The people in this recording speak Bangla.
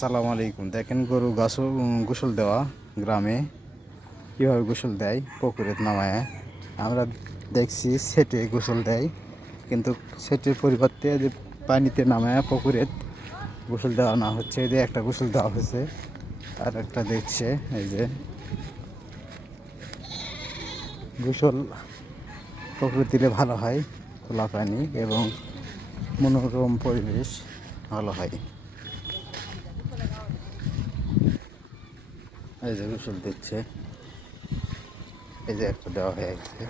আসসালামু আলাইকুম। দেখেন গরু গোসল দেওয়া গ্রামে কীভাবে গোসল দেয় পুকুরে নামায়। আমরা দেখছি সেটে গোসল দেয়, কিন্তু সেটের পরিবর্তে যে পানিতে নামায় পুকুরে গোসল দেওয়া না হচ্ছে। এই যে একটা গোসল দেওয়া হয়েছে, আর একটা দেখছে এই যে গোসল পুকুরে দিলে ভালো হয়, খোলা পানি এবং মনোরম পরিবেশ ভালো হয়। এই যে গোসল দিচ্ছে, এই যে একটা দেওয়া হয়ে গেছে।